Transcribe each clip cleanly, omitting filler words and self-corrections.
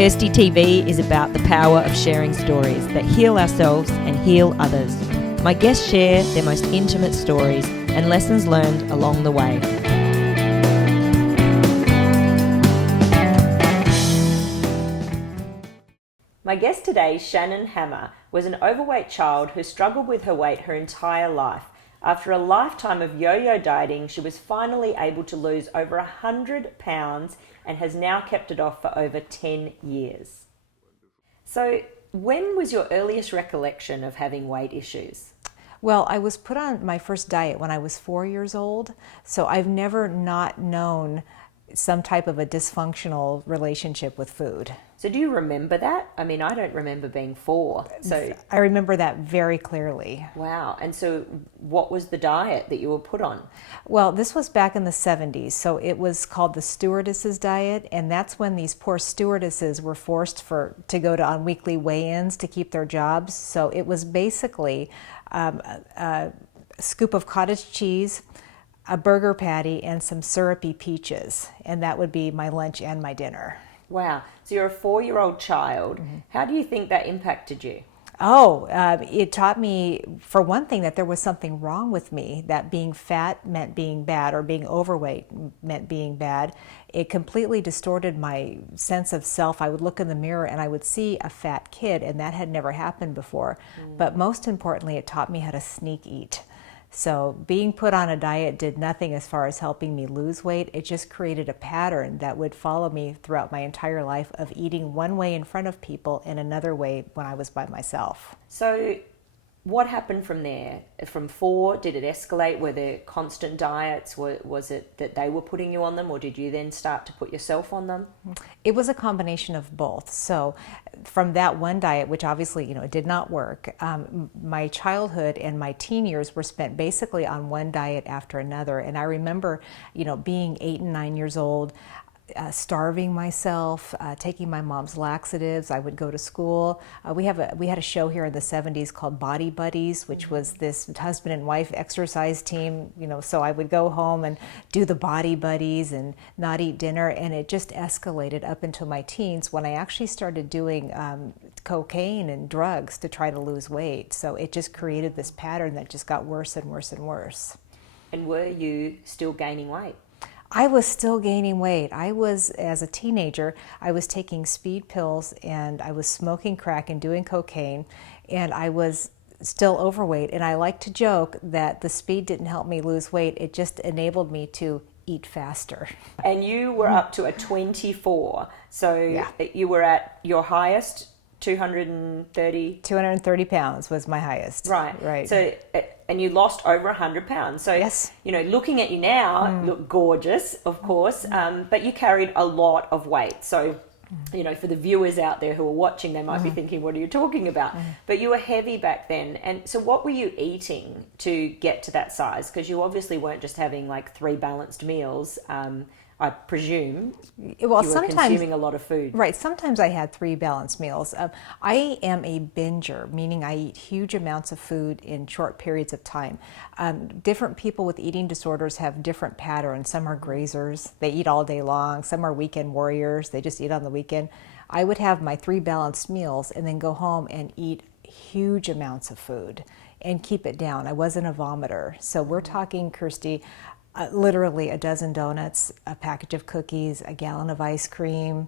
Kirsty TV is about the power of sharing stories that heal ourselves and heal others. My guests share their most intimate stories and lessons learned along the way. My guest today, Shannon Hammer, was an overweight child who struggled with her weight her entire life. After a lifetime of yo-yo dieting, she was finally able to lose over 100 pounds and has now kept it off for over 10 years. So, when was your earliest recollection of having weight issues? Well, I was put on my first diet when I was 4 years old, so I've never not known some type of a dysfunctional relationship with food. So do you remember that? I mean, I don't remember being 4. So I remember that very clearly. Wow. And so what was the diet that you were put on? Well, this was back in the 70s, so it was called the Stewardess Diet, and that's when these poor stewardesses were forced to go on weekly weigh-ins to keep their jobs. So it was basically a scoop of cottage cheese, a burger patty, and some syrupy peaches, and that would be my lunch and my dinner. Wow. So you're a 4-year-old child. Mm-hmm. How do you think that impacted you? It taught me, for one thing, that there was something wrong with me, that being fat meant being bad or being overweight meant being bad. It completely distorted my sense of self. I would look in the mirror and I would see a fat kid, and that had never happened before. But most importantly, it taught me how to sneak eat. So being put on a diet did nothing as far as helping me lose weight. It just created a pattern that would follow me throughout my entire life of eating one way in front of people and another way when I was by myself. So what happened from there? From 4, did it escalate? Were there constant diets? Was it that they were putting you on them, or did you then start to put yourself on them? It was a combination of both. So from that one diet, which obviously, it did not work, my childhood and my teen years were spent basically on one diet after another. And I remember, being 8 and 9 years old, starving myself, taking my mom's laxatives. I would go to school. We had a show here in the 70s called Body Buddies, which was this husband and wife exercise team. So I would go home and do the Body Buddies and not eat dinner, and it just escalated up into my teens when I actually started doing cocaine and drugs to try to lose weight. So it just created this pattern that just got worse and worse and worse. And were you still gaining weight? I was still gaining weight. As a teenager, I was taking speed pills and I was smoking crack and doing cocaine, and I was still overweight. And I like to joke that the speed didn't help me lose weight. It just enabled me to eat faster. And you were up to a 24. So yeah. You were at your highest, 230? 230 pounds was my highest. Right. So, and you lost over 100 pounds. So, yes. Looking at you now, look gorgeous, of course, but you carried a lot of weight. So, for the viewers out there who are watching, they might be thinking, what are you talking about? But you were heavy back then. And so what were you eating to get to that size? Because you obviously weren't just having like 3 balanced meals. I presume you were consuming a lot of food. Right. Sometimes I had 3 balanced meals. I am a binger, meaning I eat huge amounts of food in short periods of time. Different people with eating disorders have different patterns. Some are grazers. They eat all day long. Some are weekend warriors. They just eat on the weekend. I would have my 3 balanced meals and then go home and eat huge amounts of food and keep it down. I wasn't a vomiter. So we're talking, Kirsty, literally a dozen donuts, a package of cookies, a gallon of ice cream,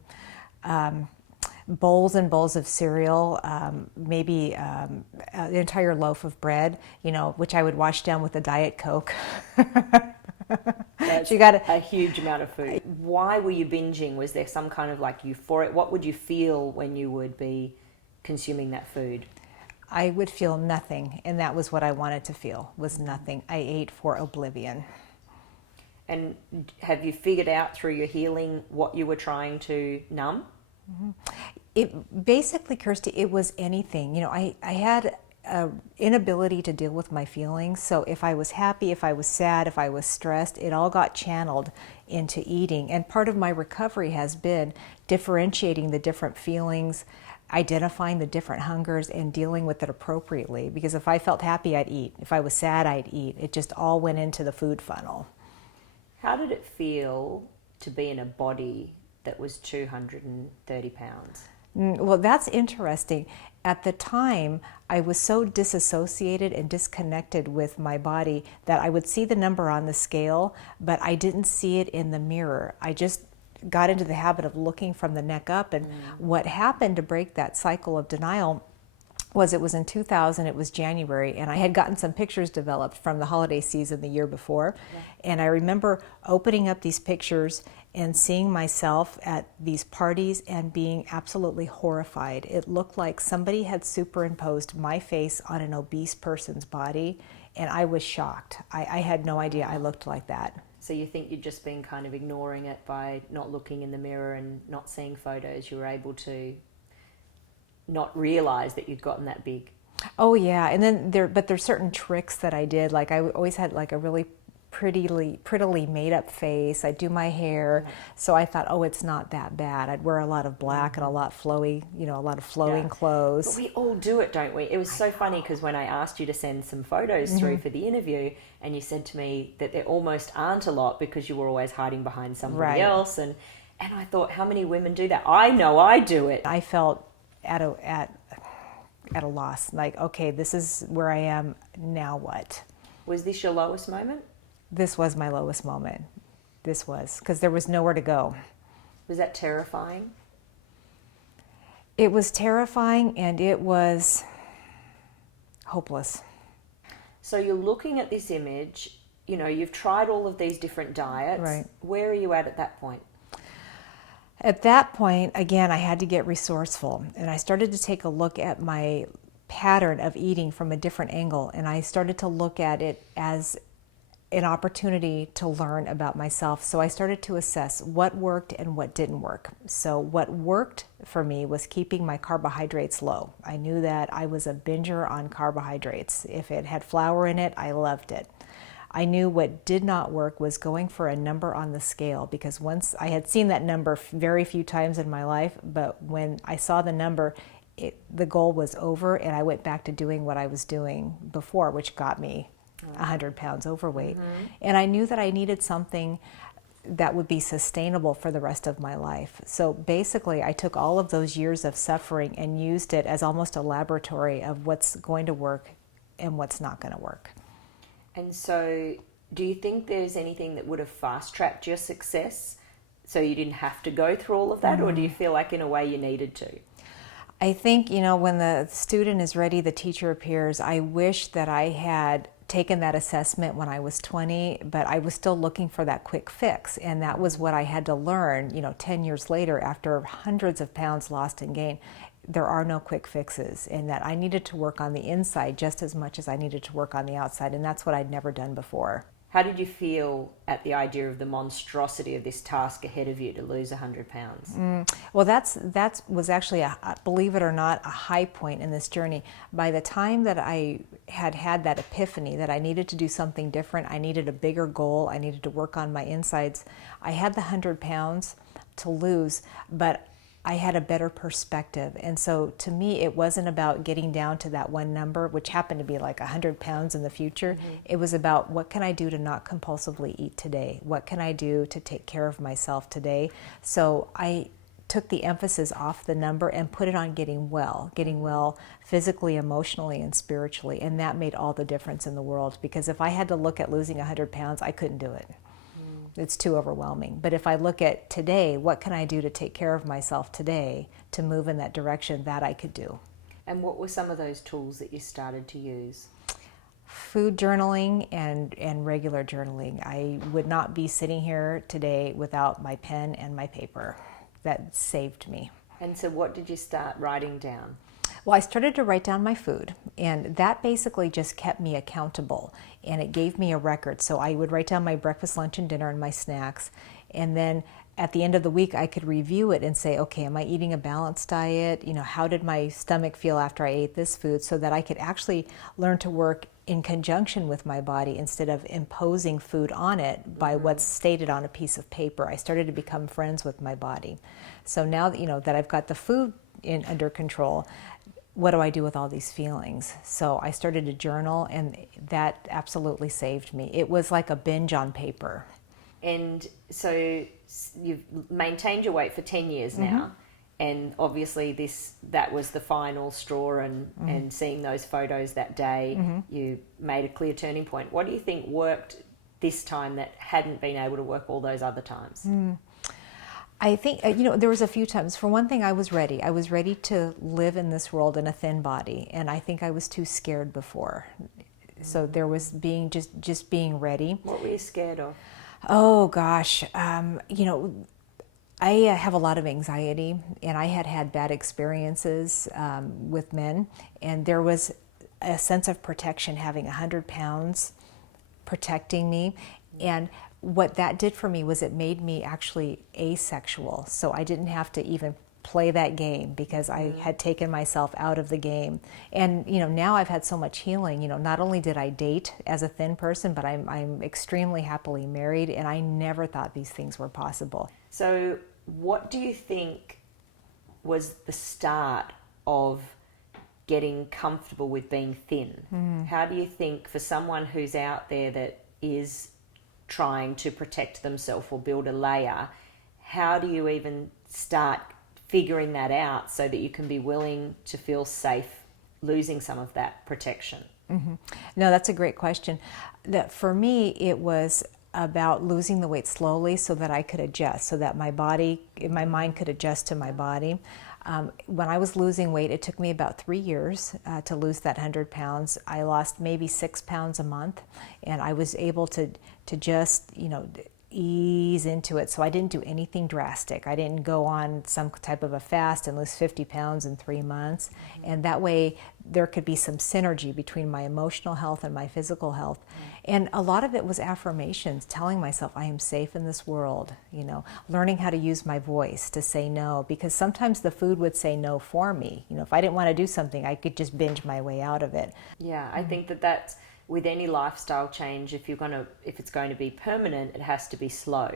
bowls and bowls of cereal, maybe an entire loaf of bread, which I would wash down with a Diet Coke. That's a huge amount of food. Why were you binging? Was there some kind of like euphoria? What would you feel when you would be consuming that food? I would feel nothing, and that was what I wanted to feel, was nothing. I ate for oblivion. And have you figured out through your healing what you were trying to numb? It basically, Kirsty, it was anything. I had an inability to deal with my feelings. So if I was happy, if I was sad, if I was stressed, it all got channeled into eating. And part of my recovery has been differentiating the different feelings, identifying the different hungers, and dealing with it appropriately. Because if I felt happy, I'd eat. If I was sad, I'd eat. It just all went into the food funnel. How did it feel to be in a body that was 230 pounds? Well, that's interesting. At the time, I was so disassociated and disconnected with my body that I would see the number on the scale, but I didn't see it in the mirror. I just got into the habit of looking from the neck up. And what happened to break that cycle of denial was, it was in 2000, it was January, and I had gotten some pictures developed from the holiday season the year before. And I remember opening up these pictures and seeing myself at these parties and being absolutely horrified. It looked like somebody had superimposed my face on an obese person's body, and I was shocked. I had no idea I looked like that. So you think you'd just been kind of ignoring it by not looking in the mirror and not seeing photos? You were able to not realize that you'd gotten that big? Oh yeah, and then there's certain tricks that I did. Like, I always had like a really prettily made up face. I'd do my hair, so I thought, oh, it's not that bad. I'd wear a lot of black and a lot flowy, a lot of flowing clothes. But we all do it, don't we? It was so funny because when I asked you to send some photos through for the interview, and you said to me that there almost aren't a lot because you were always hiding behind somebody else, and I thought, how many women do that? I know I do it. I felt at a loss. Like, okay, this is where I am now. What? Was this your lowest moment? This was my lowest moment. This was, because there was nowhere to go. Was that terrifying? It was terrifying, and it was hopeless. So you're looking at this image, you've tried all of these different diets. Right. Where are you at that point? At that point, again, I had to get resourceful, and I started to take a look at my pattern of eating from a different angle, and I started to look at it as an opportunity to learn about myself. So I started to assess what worked and what didn't work. So what worked for me was keeping my carbohydrates low. I knew that I was a binger on carbohydrates. If it had flour in it, I loved it. I knew what did not work was going for a number on the scale, because once I had seen that number very few times in my life, but when I saw the number, the goal was over, and I went back to doing what I was doing before, which got me 100 pounds overweight. And I knew that I needed something that would be sustainable for the rest of my life. So basically, I took all of those years of suffering and used it as almost a laboratory of what's going to work and what's not going to work. And so, do you think there's anything that would have fast-tracked your success so you didn't have to go through all of that, or do you feel like in a way you needed to? I think, when the student is ready, the teacher appears. I wish that I had taken that assessment when I was 20, but I was still looking for that quick fix. And that was what I had to learn, 10 years later, after hundreds of pounds lost and gained. There are no quick fixes, and that I needed to work on the inside just as much as I needed to work on the outside. And that's what I'd never done before. How did you feel at the idea of the monstrosity of this task ahead of you to lose 100 pounds? Well, that was actually, believe it or not, a high point in this journey. By the time that I had that epiphany that I needed to do something different, I needed a bigger goal, I needed to work on my insides, I had the 100 pounds to lose, but I had a better perspective. And so to me, it wasn't about getting down to that one number, which happened to be like 100 pounds in the future. It was about, what can I do to not compulsively eat today? What can I do to take care of myself today? So I took the emphasis off the number and put it on getting well physically, emotionally, and spiritually. And that made all the difference in the world, because if I had to look at losing 100 pounds, I couldn't do it. It's too overwhelming. But if I look at today, what can I do to take care of myself today to move in that direction, that I could do. And what were some of those tools that you started to use? Food journaling and regular journaling. I would not be sitting here today without my pen and my paper. That saved me. And so what did you start writing down? Well, I started to write down my food, and that basically just kept me accountable, and it gave me a record. So I would write down my breakfast, lunch, and dinner and my snacks, and then at the end of the week I could review it and say, okay, am I eating a balanced diet? How did my stomach feel after I ate this food? So that I could actually learn to work in conjunction with my body instead of imposing food on it by what's stated on a piece of paper. I started to become friends with my body. So now that, that I've got the food under control, what do I do with all these feelings? So I started to journal, and that absolutely saved me. It was like a binge on paper. And so you've maintained your weight for 10 years now. And obviously that was the final straw, and seeing those photos that day, you made a clear turning point. What do you think worked this time that hadn't been able to work all those other times? I think, there was a few times. For one thing, I was ready. I was ready to live in this world in a thin body, and I think I was too scared before. So there was just being ready. What were you scared of? Oh gosh, I have a lot of anxiety, and I had bad experiences with men, and there was a sense of protection having 100 pounds protecting me. And what that did for me was it made me actually asexual. So I didn't have to even play that game because I had taken myself out of the game. And now I've had so much healing. Not only did I date as a thin person, but I'm extremely happily married, and I never thought these things were possible. So what do you think was the start of getting comfortable with being thin? How do you think, for someone who's out there that is trying to protect themselves or build a layer, how do you even start figuring that out so that you can be willing to feel safe losing some of that protection? No, that's a great question. That for me, it was about losing the weight slowly so that I could adjust, so that my mind could adjust to my body. When I was losing weight, it took me about 3 years to lose that 100 pounds. I lost maybe 6 pounds a month, and I was able to just, ease into it. So I didn't do anything drastic. I didn't go on some type of a fast and lose 50 pounds in 3 months. And that way there could be some synergy between my emotional health and my physical health. And a lot of it was affirmations, telling myself I am safe in this world, learning how to use my voice to say no, because sometimes the food would say no for me. If I didn't want to do something, I could just binge my way out of it. Yeah, I think that's with any lifestyle change. If it's going to be permanent, it has to be slow.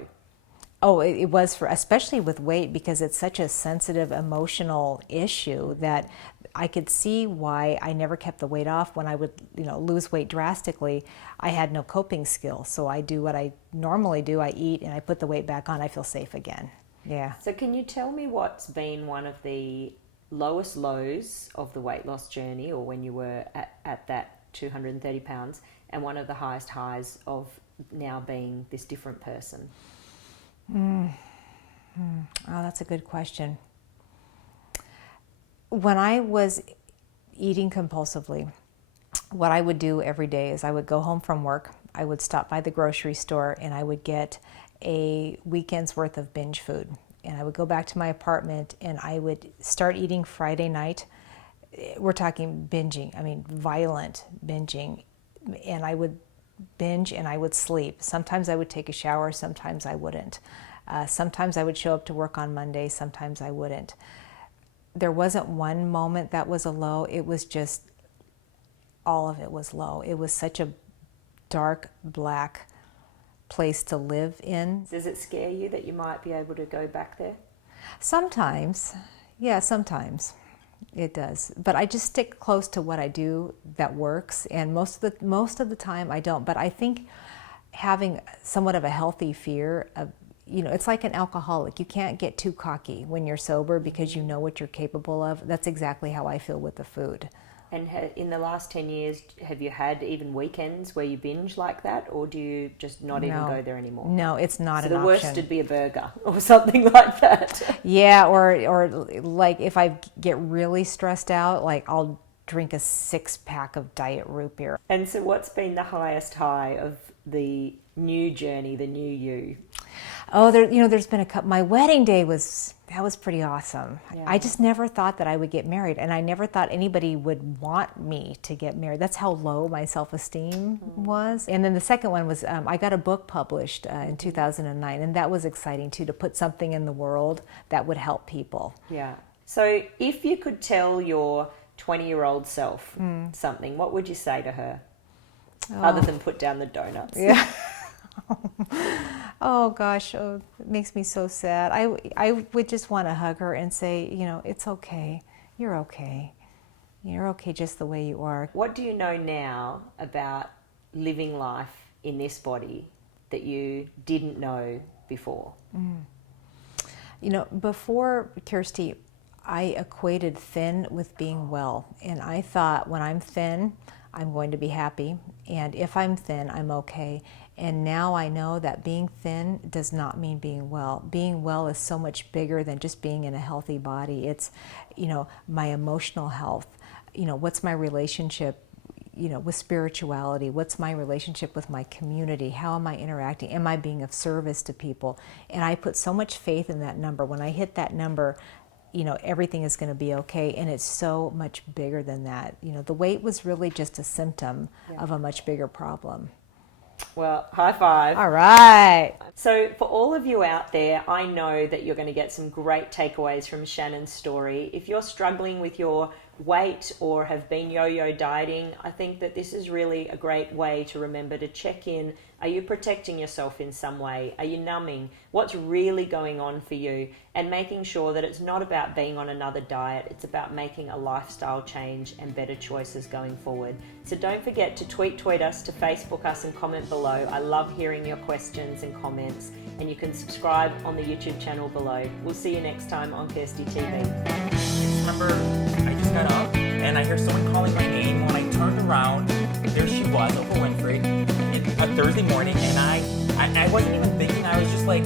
Oh, it was especially with weight, because it's such a sensitive, emotional issue that I could see why I never kept the weight off. When I would, lose weight drastically, I had no coping skills. So I do what I normally do. I eat and I put the weight back on. I feel safe again. Yeah. So can you tell me what's been one of the lowest lows of the weight loss journey, or when you were at that 230 pounds, and one of the highest highs of now being this different person? Oh, that's a good question. When I was eating compulsively, what I would do every day is I would go home from work, I would stop by the grocery store, and I would get a weekend's worth of binge food. And I would go back to my apartment and I would start eating Friday night. We're talking binging, violent binging. And I would binge and I would sleep. Sometimes I would take a shower, sometimes I wouldn't. Sometimes I would show up to work on Monday, sometimes I wouldn't. There wasn't one moment that was a low. It was just, all of it was low. It was such a dark, black place to live in. Does it scare you that you might be able to go back there? Sometimes. Yeah, sometimes. It does. But I just stick close to what I do that works, and most of the time I don't. But I think having somewhat of a healthy fear of, it's like an alcoholic. You can't get too cocky when you're sober because you know what you're capable of. That's exactly how I feel with the food. And in the last 10 years, have you had even weekends where you binge like that, or do you just not even go there anymore? No, it's not an option. So the worst would be a burger or something like that. Yeah, or like if I get really stressed out, like I'll drink a 6-pack of diet root beer. And so what's been the highest high of the new journey, the new you? Oh, there's been a couple. My wedding day was pretty awesome. Yeah. I just never thought that I would get married, and I never thought anybody would want me to get married. That's how low my self-esteem was. And then the second one was I got a book published in 2009, and that was exciting too, to put something in the world that would help people. Yeah. So if you could tell your 20-year-old self something, what would you say to her? Other than put down the donuts. Yeah. Oh gosh, it makes me so sad. I would just want to hug her and say, it's okay. You're okay. You're okay just the way you are. What do you know now about living life in this body that you didn't know before? You know, before, Kirsty, I equated thin with being well. And I thought when I'm thin, I'm going to be happy. And if I'm thin, I'm okay. And now I know that being thin does not mean being well. Being well is so much bigger than just being in a healthy body. It's, you know, my emotional health. You know, what's my relationship, you know, with spirituality? What's my relationship with my community? How am I interacting? Am I being of service to people? And I put so much faith in that number. When I hit that number, you know, everything is going to be okay. And it's so much bigger than that. You know, the weight was really just a symptom of a much bigger problem. Well, high five. All right. So for all of you out there, I know that you're going to get some great takeaways from Shannon's story. If you're struggling with your weight or have been yo-yo dieting, I think that this is really a great way to remember to check in. Are you protecting yourself in some way? Are you numbing? What's really going on for you? And making sure that it's not about being on another diet. It's about making a lifestyle change and better choices going forward. So don't forget to tweet us, to Facebook us, and comment below. I love hearing your questions and comments. And you can subscribe on the YouTube channel below. We'll see you next time on Kirsty TV. Remember, I just got up and I hear someone calling my name. When I turned around, there she was, Oprah Winfrey, a Thursday morning, and I wasn't even thinking. I was just like